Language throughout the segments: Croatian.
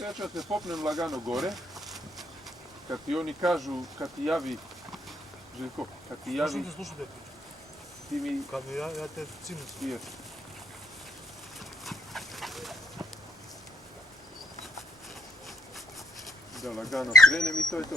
Ja ću se popnem lagano gore. Kad ti oni kažu, kad ti javi, Željko, kad ti javi... Možem te slušati da pričam. Ti mi... Kad mi ja te cimim. Jes. Da lagano krenem i to je to.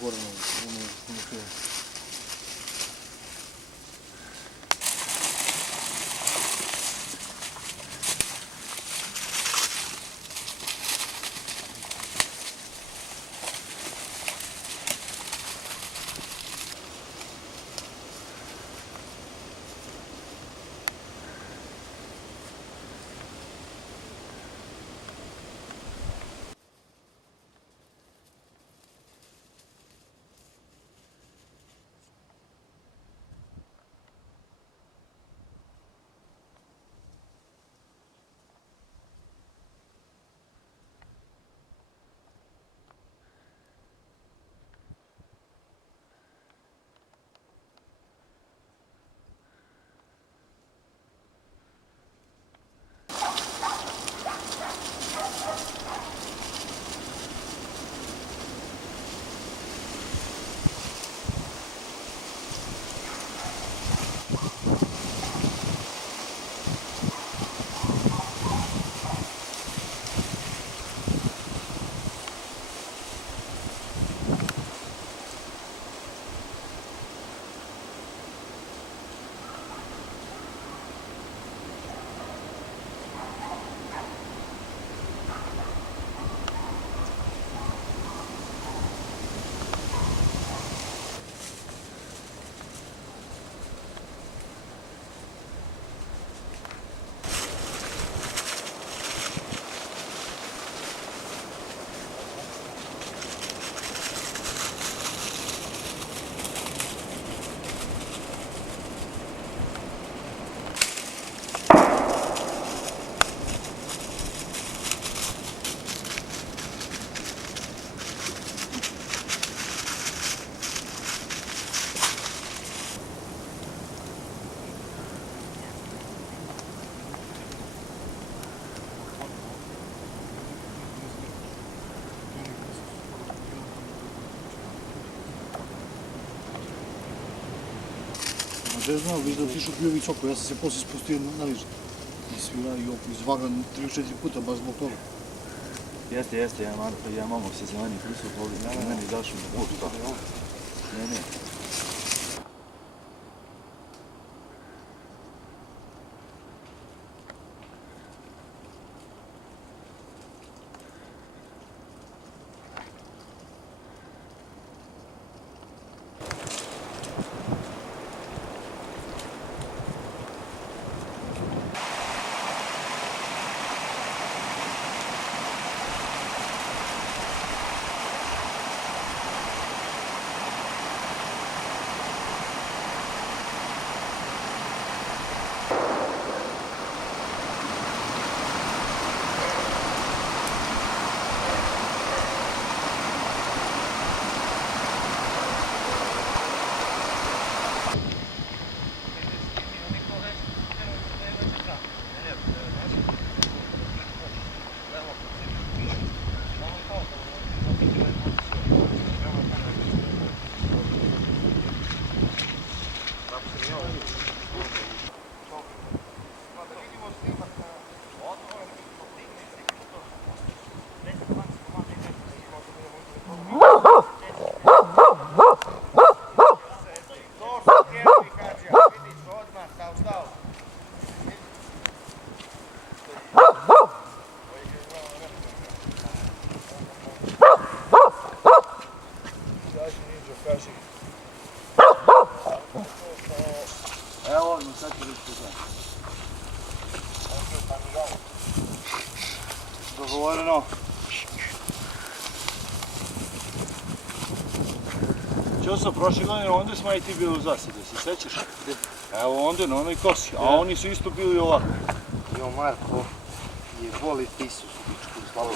Gore ono što je. Не знам, виждам ти што бил високо, јас се после спустил наниже. И свира и изваган 3-4 пута баш због тога. Jeste, ja imamo se zeleni prisut ovdje, meni zašao na put, šta? Ne. Evo, no sad ću reći to. Dogovoreno. Ćoso, prošle godine onda smo i ti bili u zasadi, se sećaš? Evo onda na onoj kosi, a oni su isto bili ovako. Jo, Marko je voli tisu sudičku, slabo.